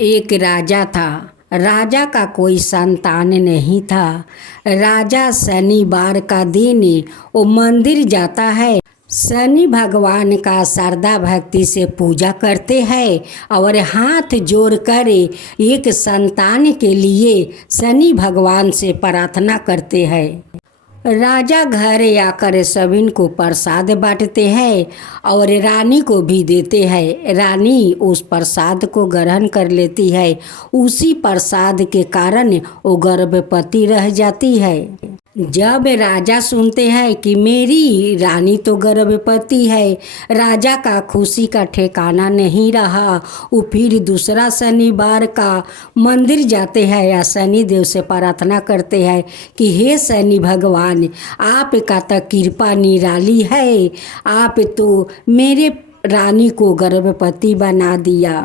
एक राजा था। राजा का कोई संतान नहीं था। राजा शनिवार का दिन वो मंदिर जाता है। शनि भगवान का श्रद्धा भक्ति से पूजा करते हैं और हाथ जोड़कर एक संतान के लिए शनि भगवान से प्रार्थना करते हैं। राजा घर आकर सभी को प्रसाद बांटते हैं और रानी को भी देते हैं। रानी उस प्रसाद को ग्रहण कर लेती है। उसी प्रसाद के कारण वो गर्भवती रह जाती है। जब राजा सुनते हैं कि मेरी रानी तो गर्भवती है, राजा का खुशी का ठिकाना नहीं रहा। वो फिर दूसरा शनिवार का मंदिर जाते हैं या शनि देव से प्रार्थना करते हैं कि हे शनि भगवान, आपका तो कृपा निराली है। आप तो मेरे रानी को गर्भवती बना दिया।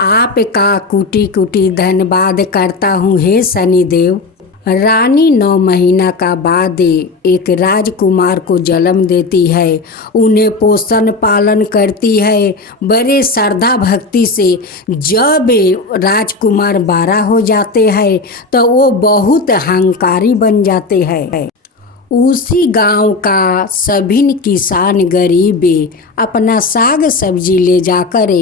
आपका कोटि कोटि धन्यवाद करता हूँ हे शनि देव। रानी 9 महीना का बाद एक राजकुमार को जन्म देती है। उन्हें पोषण पालन करती है बड़े श्रद्धा भक्ति से। जब राजकुमार 12 हो जाते हैं तो वो बहुत अहंकारी बन जाते हैं। उसी गांव का सभी किसान गरीब अपना साग सब्जी ले जाकर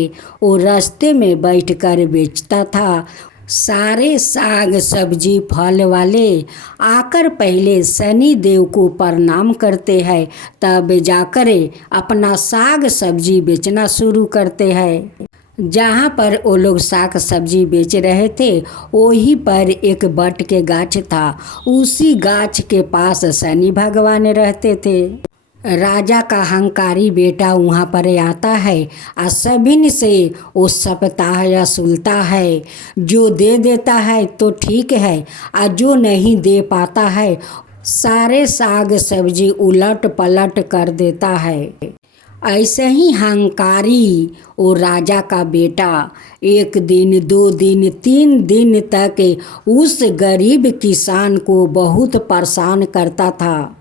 वो रास्ते में बैठकर बेचता था। सारे साग सब्जी फल वाले आकर पहले शनि देव को प्रणाम करते हैं, तब जाकर अपना साग सब्जी बेचना शुरू करते हैं। जहाँ पर वो लोग साग सब्जी बेच रहे थे वहीं पर एक बट के गाछ था। उसी गाछ के पास शनि भगवान रहते थे। राजा का अहंकारी बेटा वहाँ पर आता है और सभी से वो सपता है या सुलता है। जो दे देता है तो ठीक है और जो नहीं दे पाता है सारे साग सब्जी उलट पलट कर देता है। ऐसे ही अहंकारी वो राजा का बेटा 1 दिन 2 दिन 3 दिन तक उस गरीब किसान को बहुत परेशान करता था।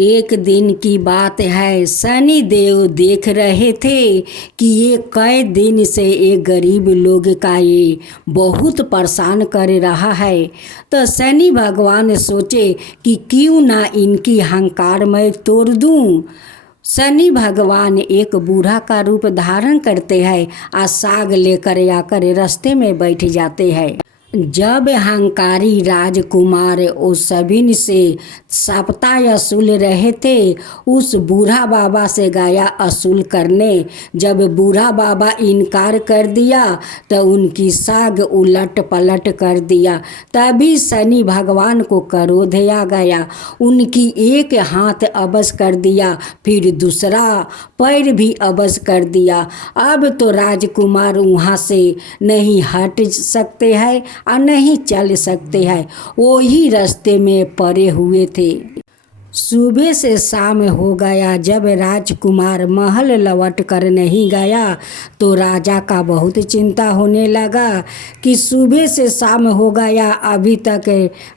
एक दिन की बात है, शनि देव देख रहे थे कि ये कई दिन से एक गरीब लोग का ये बहुत परेशान कर रहा है। तो शनि भगवान सोचे कि क्यों ना इनकी अहंकार मैं तोड़ दूं। शनि भगवान एक बूढ़ा का रूप धारण करते हैं और साग लेकर आकर रास्ते में बैठ जाते हैं। जब अहंकारी राजकुमार उस सभी से सप्ता असूल रहे थे, उस बूढ़ा बाबा से गया असूल करने। जब बूढ़ा बाबा इनकार कर दिया तो उनकी साग उलट पलट कर दिया। तभी शनि भगवान को क्रोध आ गया। उनकी एक हाथ अबस कर दिया, फिर दूसरा पैर भी अबस कर दिया। अब तो राजकुमार वहाँ से नहीं हट सकते हैं और नहीं चल सकते हैं। वो ही रास्ते में पड़े हुए थे। सुबह से शाम हो गया। जब राजकुमार महल लौट कर नहीं गया तो राजा का बहुत चिंता होने लगा कि सुबह से शाम हो गया, अभी तक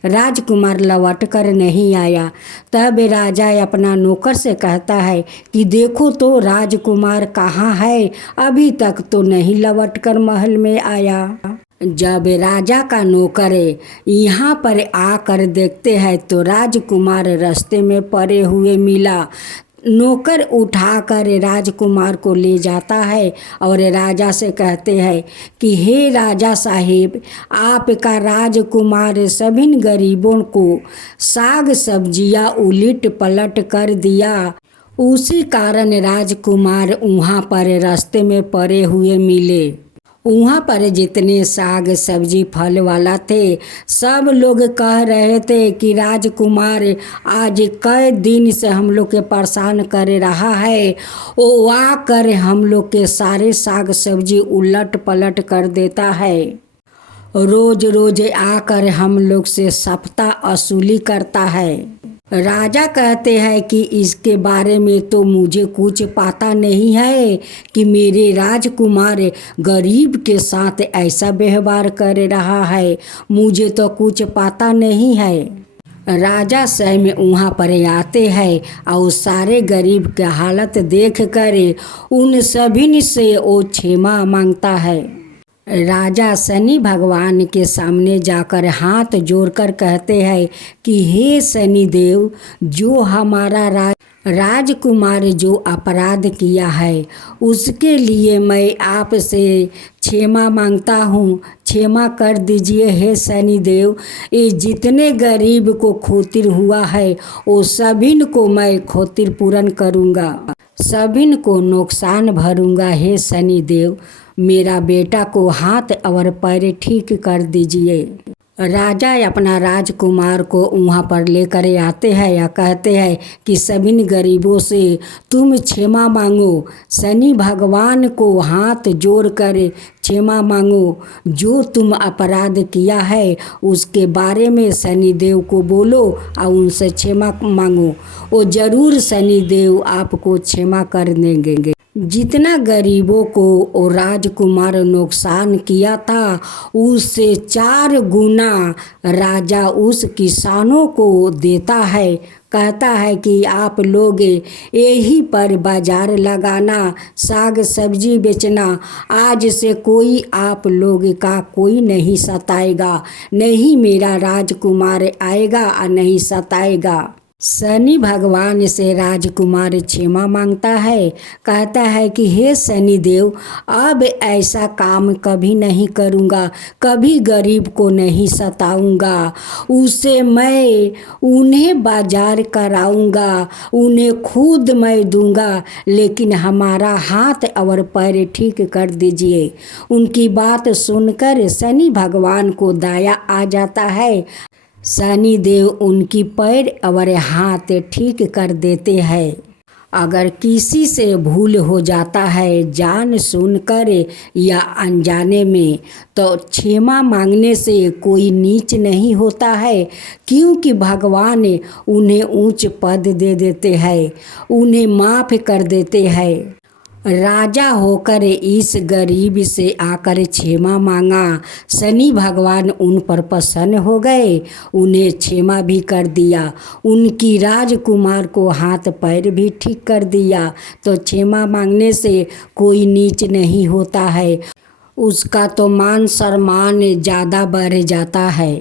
राजकुमार लौट कर नहीं आया। तब राजा अपना नौकर से कहता है कि देखो तो राजकुमार कहाँ है, अभी तक तो नहीं लौट कर महल में आया। जब राजा का नौकर यहाँ पर आकर देखते हैं तो राजकुमार रास्ते में पड़े हुए मिला। नौकर उठाकर राजकुमार को ले जाता है और राजा से कहते हैं कि हे राजा साहिब, आपका राजकुमार सभी गरीबों को साग सब्जियाँ उलट पलट कर दिया। उसी कारण राजकुमार वहाँ पर रास्ते में पड़े हुए मिले। वहाँ पर जितने साग सब्जी फल वाला थे सब लोग कह रहे थे कि राजकुमार आज कई दिन से हम लोग के परेशान कर रहा है। वो आकर हम लोग के सारे साग सब्जी उलट पलट कर देता है। रोज रोज आकर हम लोग से सप्ता असूली करता है। राजा कहते हैं कि इसके बारे में तो मुझे कुछ पता नहीं है कि मेरे राजकुमार गरीब के साथ ऐसा व्यवहार कर रहा है, मुझे तो कुछ पता नहीं है। राजा स्वयं वहाँ पर आते हैं और सारे गरीब के हालत देख कर उन सभी से वो क्षमा मांगता है। राजा शनि भगवान के सामने जाकर हाथ जोड़कर कहते हैं कि हे शनि देव, जो हमारा राजकुमार जो अपराध किया है उसके लिए मैं आपसे क्षमा मांगता हूँ, क्षमा कर दीजिए हे शनि देव। ये जितने गरीब को खोतिर हुआ है वो सभी को मैं खोतिर पूर्ण करूँगा, सभी को नुकसान भरूँगा हे शनि देव। मेरा बेटा को हाथ और पैर ठीक कर दीजिए। राजा अपना राजकुमार को वहाँ पर लेकर आते हैं या कहते हैं कि सभी गरीबों से तुम क्षमा मांगो, शनि भगवान को हाथ जोड़कर क्षमा मांगो। जो तुम अपराध किया है उसके बारे में शनि देव को बोलो और उनसे क्षमा मांगो, वो जरूर शनि देव आपको क्षमा कर देंगे। जितना गरीबों को वो राजकुमार नुकसान किया था उससे 4 गुना राजा उस किसानों को देता है। कहता है कि आप लोग यही पर बाजार लगाना, साग सब्जी बेचना, आज से कोई आप लोग का कोई नहीं सताएगा, नहीं मेरा राजकुमार आएगा और नहीं सताएगा। शनि भगवान से राजकुमार क्षमा मांगता है, कहता है कि हे शनि देव, अब ऐसा काम कभी नहीं करूँगा, कभी गरीब को नहीं सताऊँगा, उसे मैं उन्हें बाजार कराऊँगा, उन्हें खुद मैं दूँगा, लेकिन हमारा हाथ और पैर ठीक कर दीजिए। उनकी बात सुनकर शनि भगवान को दया आ जाता है। शनि देव उनकी पैर और हाथ ठीक कर देते हैं। अगर किसी से भूल हो जाता है जान सुनकर या अनजाने में, तो क्षमा मांगने से कोई नीच नहीं होता है, क्योंकि भगवान उन्हें ऊंच पद दे देते हैं, उन्हें माफ़ कर देते हैं। राजा होकर इस गरीब से आकर क्षमा मांगा, शनि भगवान उन पर प्रसन्न हो गए, उन्हें क्षमा भी कर दिया, उनकी राजकुमार को हाथ पैर भी ठीक कर दिया। तो क्षमा मांगने से कोई नीच नहीं होता है, उसका तो मान सम्मान ज़्यादा बढ़ जाता है।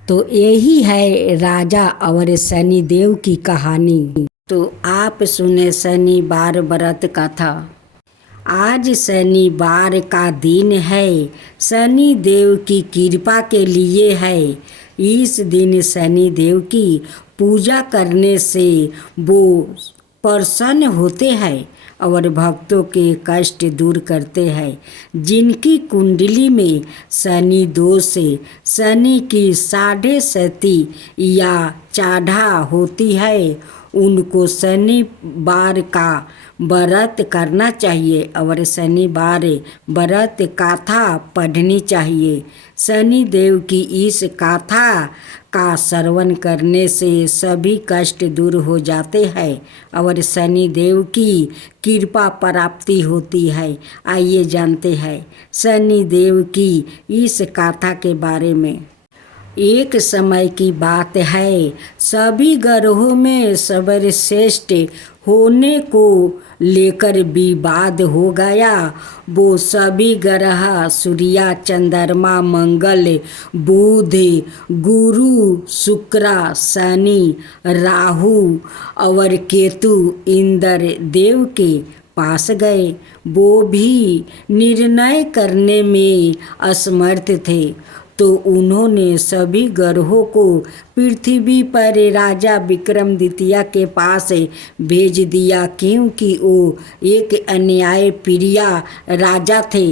तो यही है राजा और शनि देव की कहानी। तो आप सुने शनिवार व्रत कथा। आज शनिवार का दिन है, शनि देव की कृपा के लिए है। इस दिन शनि देव की पूजा करने से वो प्रसन्न होते हैं और भक्तों के कष्ट दूर करते हैं। जिनकी कुंडली में शनि दोष से शनि की 7.5 या चाढ़ा होती है, उनको शनिवार का व्रत करना चाहिए और शनिवार व्रत गाथा पढ़नी चाहिए। शनि देव की इस गाथा का श्रवण करने से सभी कष्ट दूर हो जाते हैं और शनि देव की कृपा प्राप्ति होती है। आइए जानते हैं शनि देव की इस गाथा के बारे में। एक समय की बात है, सभी ग्रहों में सर्वश्रेष्ठ होने को लेकर विवाद हो गया। वो सभी ग्रह सूर्य, चंद्रमा, मंगल, बुध, गुरु, शुक्र, शनि, राहु और केतु इंद्र देव के पास गए। वो भी निर्णय करने में असमर्थ थे, तो उन्होंने सभी ग्रहों को पृथ्वी पर राजा विक्रमादित्य के पास भेज दिया, क्योंकि वो एक अन्याय प्रिय राजा थे।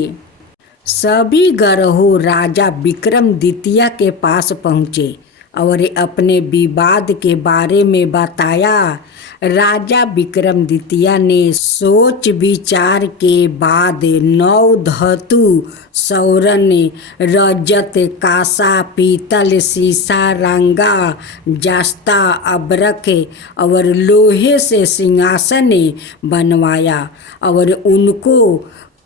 सभी ग्रहों राजा विक्रमादित्य के पास पहुँचे और अपने विवाद के बारे में बताया। राजा विक्रमादित्य ने सोच विचार के बाद 9 धातु स्वर्ण, रजत, कांसा, पीतल, सीसा, रंगा, जस्ता, अब्रक और लोहे से सिंहासन बनवाया और उनको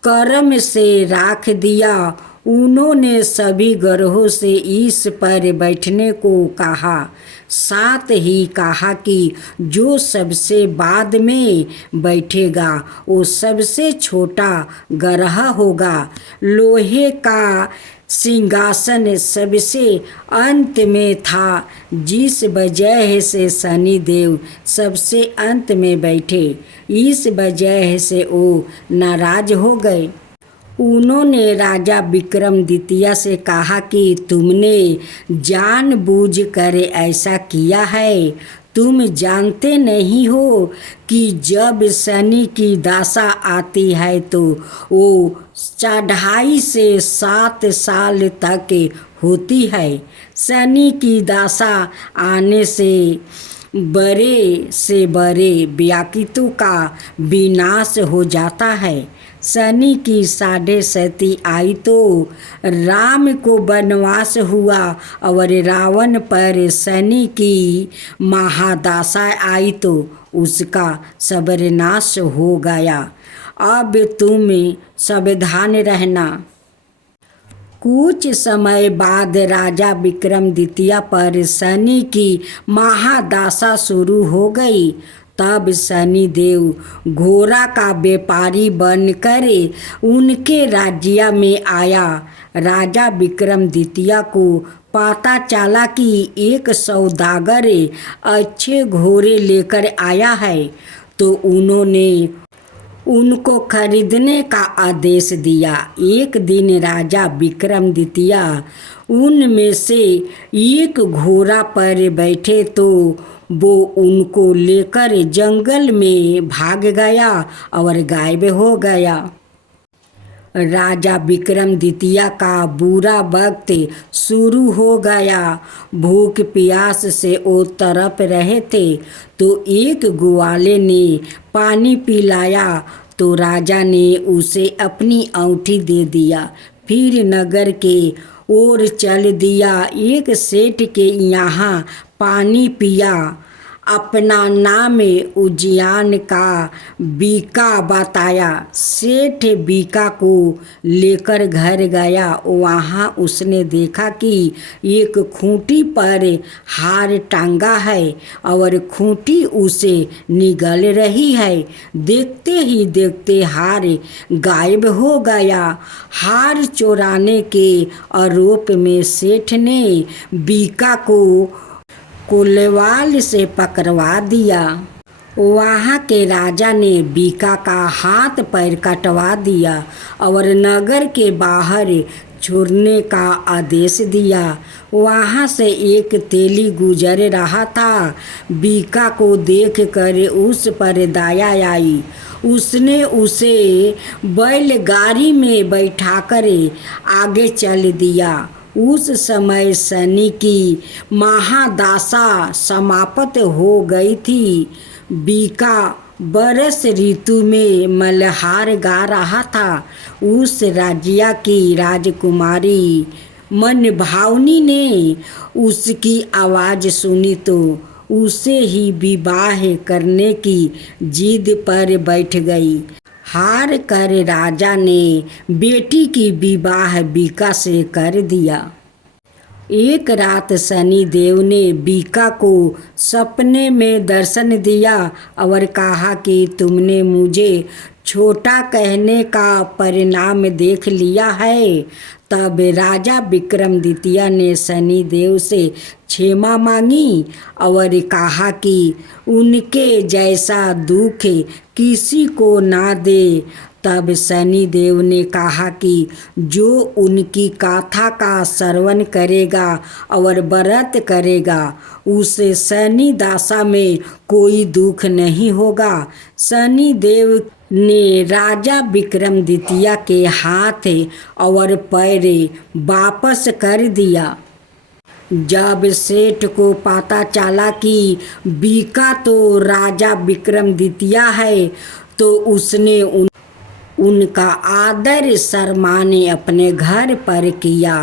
कर्म से राख दिया। उन्होंने सभी ग्रहों से इस पर बैठने को कहा। साथ ही कहा कि जो सबसे बाद में बैठेगा वो सबसे छोटा ग्रह होगा। लोहे का सिंहासन सबसे अंत में था, जिस वजह से शनिदेव सबसे अंत में बैठे। इस वजह से वो नाराज हो गए। उन्होंने राजा विक्रमादित्य से कहा कि तुमने जानबूझकर ऐसा किया है। तुम जानते नहीं हो कि जब शनि की दशा आती है तो वो 2.5 से 7 साल तक होती है। शनि की दशा आने से बड़े व्यक्तित्व का विनाश हो जाता है। शनि की 6.5 आई तो राम को वनवास हुआ और रावण पर शनि की महादशा आई तो उसका सर्वनाश हो गया। अब तुम सावधान रहना। कुछ समय बाद राजा विक्रमादित्य पर शनि की महादशा शुरू हो गई। तब शनिदेव घोड़ा का व्यापारी बनकर उनके राज्य में आया। राजा विक्रमादित्य को पता चला कि एक सौदागर अच्छे घोड़े लेकर आया है, तो उन्होंने उनको खरीदने का आदेश दिया। एक दिन राजा विक्रमादित्य उनमें से एक घोड़ा पर बैठे तो वो उनको लेकर जंगल में भाग गया और गायब हो गया। राजा विक्रमादित्य का बुरा वक्त शुरू हो गया। भूख प्यास से वो तड़प रहे थे, तो एक ग्वाले ने पानी पिलाया तो राजा ने उसे अपनी अंगूठी दे दिया। फिर नगर के ओर चल दिया। एक सेठ के यहाँ पानी पिया। अपना नाम उज्जैन का बीका बताया। सेठ बीका को लेकर घर गया। वहाँ उसने देखा कि एक खूंटी पर हार टांगा है और खूंटी उसे निगल रही है। देखते ही देखते हार गायब हो गया। हार चुराने के आरोप में सेठ ने बीका को कोतवाल से पकड़वा दिया। वहाँ के राजा ने बीका का हाथ पैर कटवा दिया और नगर के बाहर छोड़ने का आदेश दिया। वहाँ से एक तेली गुजर रहा था। बीका को देखकर उस पर दया आई। उसने उसे बैलगाड़ी में बैठाकर आगे चल दिया। उस समय शनि की महादशा समाप्त हो गई थी। बीका बरस ऋतु में मल्हार गा रहा था। उस राज्य की राजकुमारी मनभावनी ने उसकी आवाज़ सुनी तो उसे ही विवाह करने की जिद पर बैठ गई। हार कर राजा ने बेटी की विवाह बीका से कर दिया। एक रात शनिदेव ने बीका को सपने में दर्शन दिया और कहा कि तुमने मुझे छोटा कहने का परिणाम देख लिया है। तब राजा विक्रमादित्य ने शनिदेव से क्षमा मांगी और कहा कि उनके जैसा दुख किसी को ना दे। तब शनिदेव ने कहा कि जो उनकी गाथा का श्रवण करेगा और व्रत करेगा उसे शनि दशा में कोई दुख नहीं होगा। शनिदेव ने राजा विक्रमादित्य के हाथ और पैर वापस कर दिया। जब सेठ को पता चला कि बीका तो राजा विक्रमादित्य है, तो उसने उनका आदर सम्मान अपने घर पर किया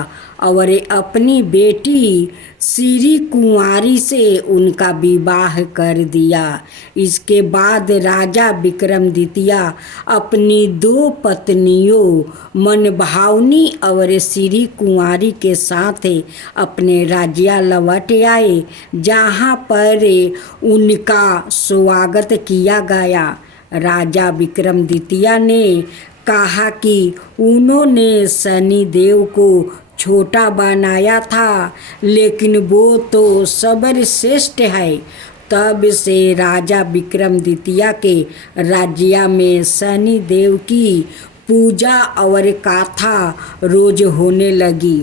और अपनी बेटी श्री कुंवारी से उनका विवाह कर दिया। इसके बाद राजा विक्रमादित्य अपनी 2 पत्नियों मनभावनी और श्री कुंवारी के साथ अपने राज्य लौट आए, जहाँ पर उनका स्वागत किया गया। राजा विक्रमादित्य ने कहा कि उन्होंने शनिदेव को छोटा बनाया था, लेकिन वो तो सर्वश्रेष्ठ है। तब से राजा विक्रमादित्य के राज्य में शनिदेव की पूजा और कथा रोज होने लगी।